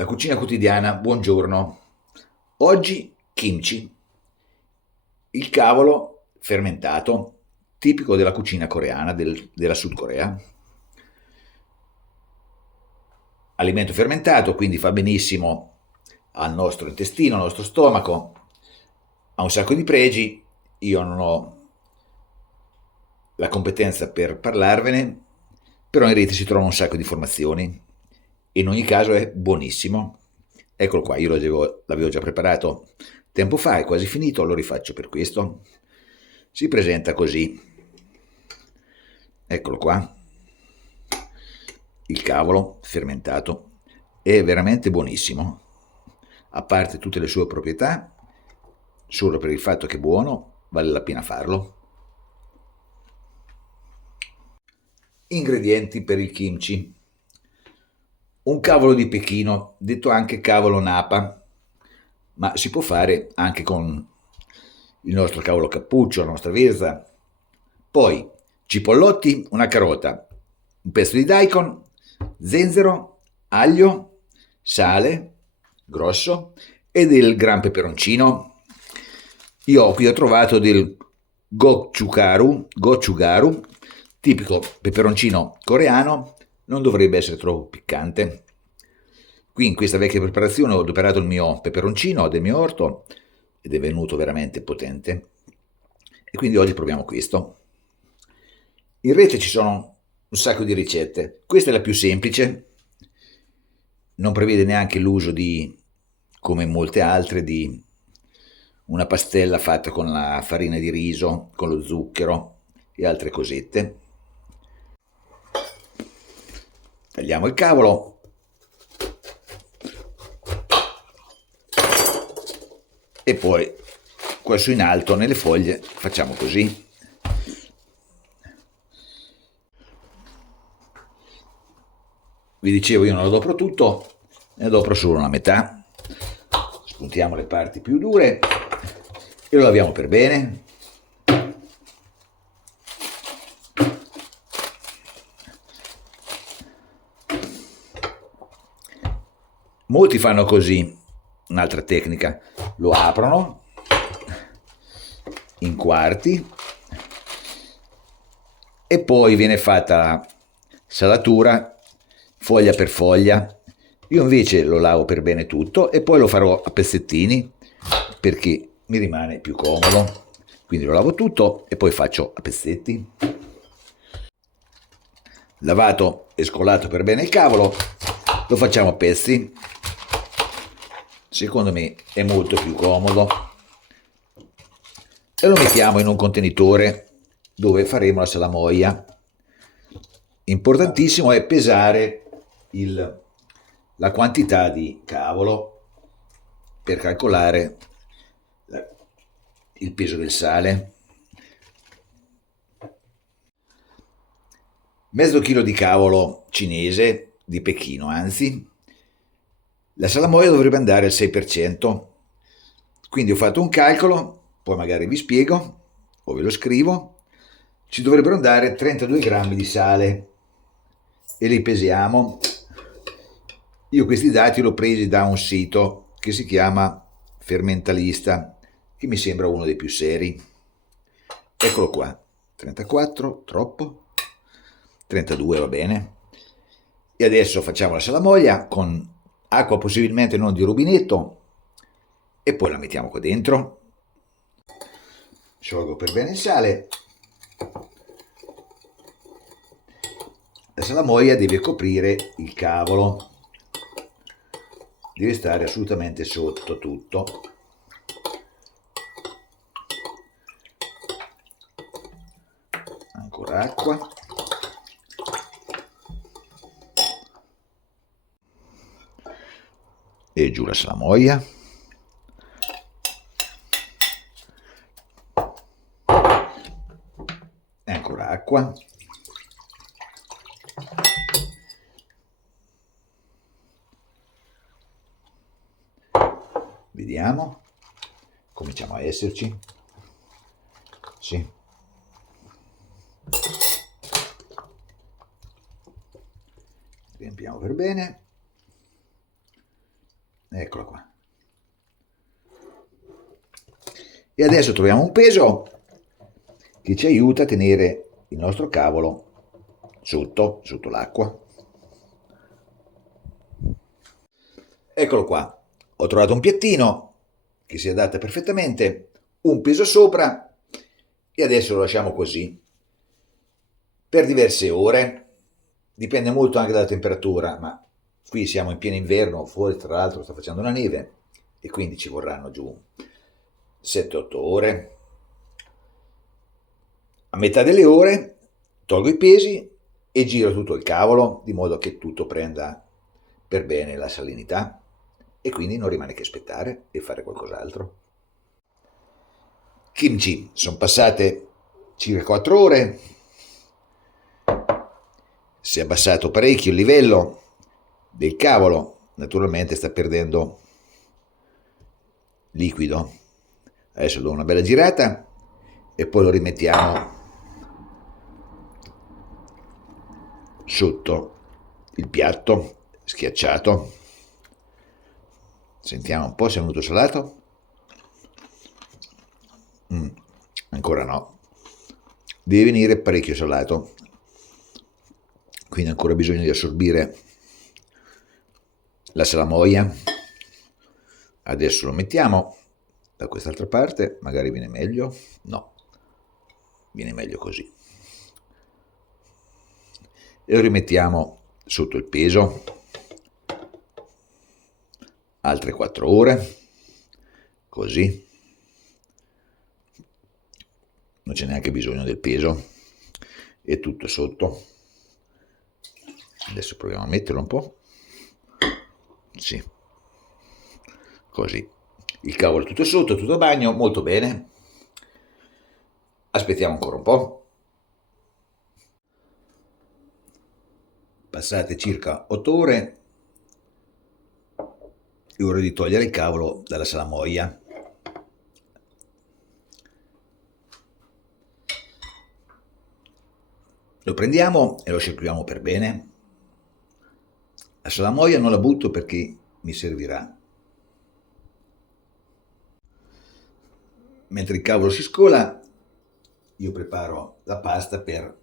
La cucina quotidiana, buongiorno. Oggi kimchi, il cavolo fermentato, tipico della cucina coreana, della Sud Corea. Alimento fermentato, quindi fa benissimo al nostro intestino, al nostro stomaco, ha un sacco di pregi. Io non ho la competenza per parlarvene, però in rete si trovano un sacco di informazioni. In ogni caso è buonissimo. Eccolo qua, io l'avevo già preparato tempo fa, è quasi finito, lo rifaccio per questo. Si presenta così. Eccolo qua, il cavolo fermentato. È veramente buonissimo. A parte tutte le sue proprietà, solo per il fatto che è buono, vale la pena farlo. Ingredienti per il kimchi: un cavolo di Pechino, detto anche cavolo napa, ma si può fare anche con il nostro cavolo cappuccio, la nostra vezza. Poi cipollotti, una carota, un pezzo di daikon, zenzero, aglio, sale grosso e del gran peperoncino. Io qui ho trovato del gochugaru, tipico peperoncino coreano, non dovrebbe essere troppo piccante. Qui in questa vecchia preparazione ho adoperato il mio peperoncino del mio orto ed è venuto veramente potente. E quindi oggi proviamo questo. In rete ci sono un sacco di ricette. Questa è la più semplice, non prevede neanche l'uso di, come molte altre, di una pastella fatta con la farina di riso, con lo zucchero e altre cosette. Tagliamo il cavolo. E poi qua su in alto nelle foglie facciamo così. Vi dicevo, io non lo adopero tutto, ne adopero solo una metà. Spuntiamo le parti più dure e lo laviamo per bene. Molti fanno così, un'altra tecnica: lo aprono in quarti e poi viene fatta salatura foglia per foglia. Io invece lo lavo per bene tutto e poi lo farò a pezzettini perché mi rimane più comodo. Quindi lo lavo tutto e poi faccio a pezzetti. Lavato e scolato per bene il cavolo, lo facciamo a pezzi. Secondo me è molto più comodo. E lo mettiamo in un contenitore dove faremo la salamoia. Importantissimo è pesare la quantità di cavolo per calcolare il peso del sale. Mezzo chilo di cavolo cinese, di Pechino anzi. La salamoia dovrebbe andare al 6%. Quindi ho fatto un calcolo, poi magari vi spiego o ve lo scrivo. Ci dovrebbero andare 32 grammi di sale e li pesiamo. Io questi dati li ho presi da un sito che si chiama Fermentalista, che mi sembra uno dei più seri. Eccolo qua, 34, troppo, 32 va bene. E adesso facciamo la salamoia con acqua possibilmente non di rubinetto e poi la mettiamo qua dentro. Sciolgo per bene il sale. La salamoia deve coprire il cavolo, deve stare assolutamente sotto tutto. Ancora acqua. E giù la salamoia. E ancora acqua. Vediamo, cominciamo a esserci. Sì. Riempiamo per bene. eccola qua. E adesso troviamo un peso che ci aiuta a tenere il nostro cavolo sotto l'acqua. Eccolo qua, ho trovato un piattino che si adatta perfettamente, un peso sopra e adesso lo lasciamo così per diverse ore, dipende molto anche dalla temperatura, ma qui siamo in pieno inverno, fuori tra l'altro sta facendo la neve e quindi ci vorranno giù 7-8 ore. A metà delle ore tolgo i pesi e giro tutto il cavolo di modo che tutto prenda per bene la salinità e quindi non rimane che aspettare e fare qualcos'altro. Kimchi, sono passate circa 4 ore, si è abbassato parecchio il livello del cavolo, naturalmente sta perdendo liquido. Adesso do una bella girata e poi lo rimettiamo sotto il piatto schiacciato. Sentiamo un po' se è venuto salato. Ancora no, deve venire parecchio salato, quindi ancora bisogno di assorbire la salamoia. Adesso lo mettiamo da quest'altra parte, magari viene meglio. No, viene meglio così. E lo rimettiamo sotto il peso altre 4 ore, così. Non c'è neanche bisogno del peso, è tutto sotto. Adesso proviamo a metterlo un po'. Sì, così. Il cavolo è tutto sotto, tutto a bagno, molto bene. Aspettiamo ancora un po'. Passate circa 8 ore. È ora di togliere il cavolo dalla salamoia. Lo prendiamo e lo sciacquiamo per bene. La salamoia non la butto perché mi servirà. Mentre il cavolo si scola, io preparo la pasta per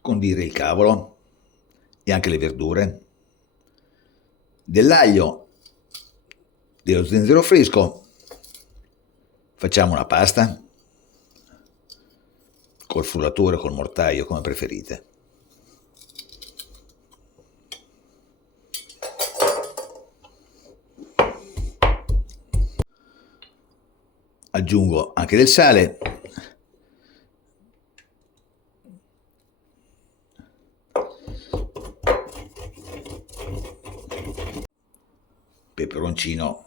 condire il cavolo e anche le verdure. Dell'aglio, dello zenzero fresco, facciamo una pasta col frullatore, col mortaio, come preferite. Aggiungo anche del sale, peperoncino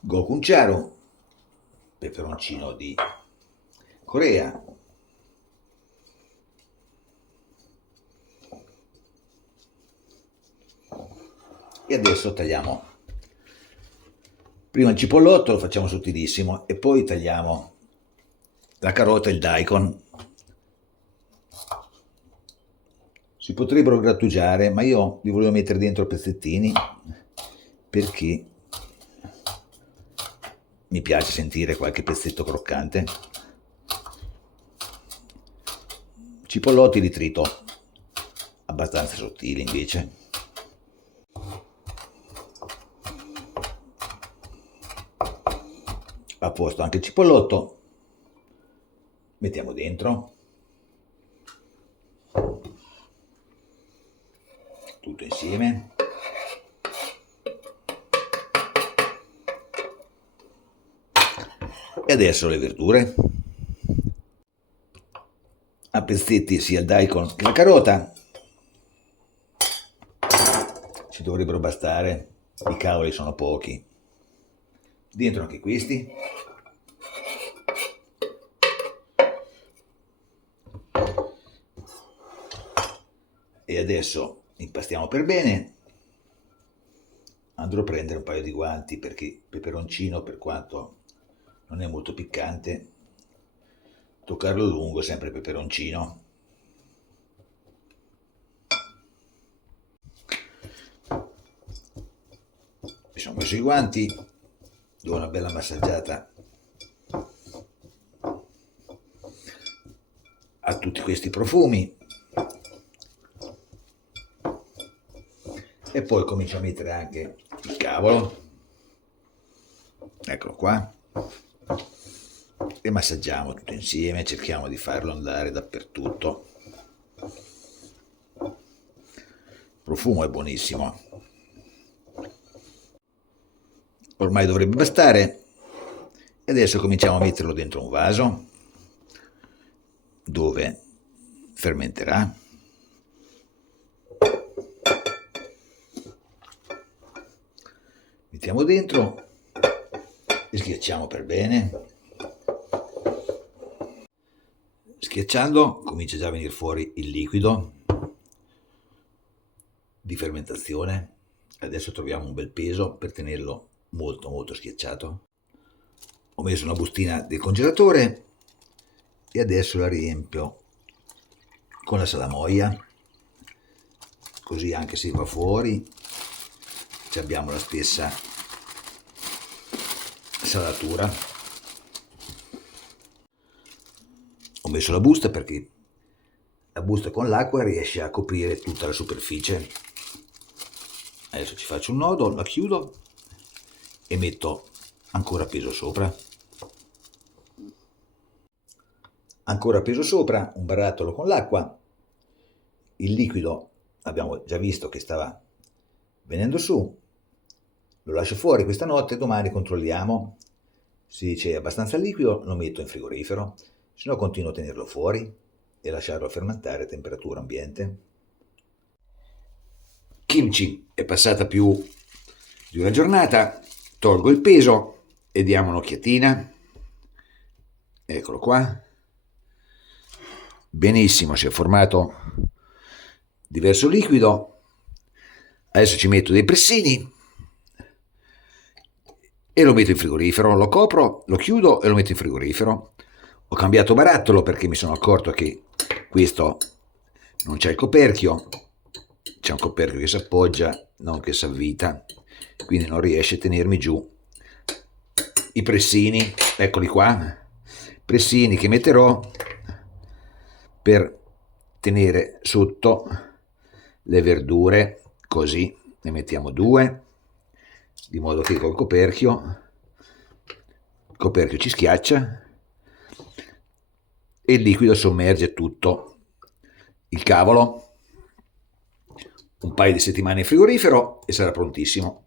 gochujang, peperoncino di Corea, e adesso tagliamo prima il cipollotto, lo facciamo sottilissimo e poi tagliamo la carota e il daikon. Si potrebbero grattugiare, ma io li volevo mettere dentro pezzettini perché mi piace sentire qualche pezzetto croccante. Cipollotti li trito abbastanza sottili invece. A posto anche il cipollotto, mettiamo dentro tutto insieme. E adesso le verdure a pezzetti, sia il daikon che la carota. Ci dovrebbero bastare, i cavoli sono pochi. Dentro anche questi. E adesso impastiamo per bene. Andrò a prendere un paio di guanti perché peperoncino, per quanto non è molto piccante, toccarlo lungo è sempre peperoncino. sono messo i guanti, do una bella massaggiata a tutti questi profumi e poi comincio a mettere anche il cavolo, eccolo qua, e massaggiamo tutto insieme, cerchiamo di farlo andare dappertutto. Il profumo è buonissimo, ormai dovrebbe bastare e adesso cominciamo a metterlo dentro un vaso dove fermenterà. Mettiamo dentro e schiacciamo per bene. Schiacciando comincia già a venire fuori il liquido di fermentazione. Adesso troviamo un bel peso per tenerlo molto molto schiacciato. Ho messo una bustina del congelatore e adesso la riempio con la salamoia, così anche se va fuori abbiamo la stessa salatura. Ho messo la busta perché la busta con l'acqua riesce a coprire tutta la superficie. Adesso ci faccio un nodo, la chiudo e metto ancora peso sopra. Ancora peso sopra, un barattolo con l'acqua. Il liquido abbiamo già visto che stava venendo su. Lo lascio fuori questa notte, domani controlliamo. Se c'è abbastanza liquido lo metto in frigorifero, se no continuo a tenerlo fuori e lasciarlo fermentare a temperatura ambiente. Kimchi è passata più di una giornata, tolgo il peso e diamo un'occhiatina. Eccolo qua. Benissimo, si è formato diverso liquido. Adesso ci metto dei pressini e lo metto in frigorifero, lo copro, lo chiudo e lo metto in frigorifero. Ho cambiato barattolo perché mi sono accorto che questo non c'è il coperchio, c'è un coperchio che si appoggia, non che si avvita, quindi non riesce a tenermi giù i pressini. Eccoli qua, pressini che metterò per tenere sotto le verdure, così ne mettiamo 2, di modo che col coperchio il coperchio ci schiaccia e il liquido sommerge tutto il cavolo. Un paio di settimane in frigorifero e sarà prontissimo.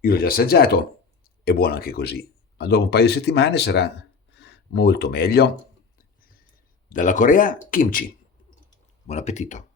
Io l'ho già assaggiato, è buono anche così, ma dopo un paio di settimane sarà molto meglio. Dalla Corea, kimchi. Buon appetito!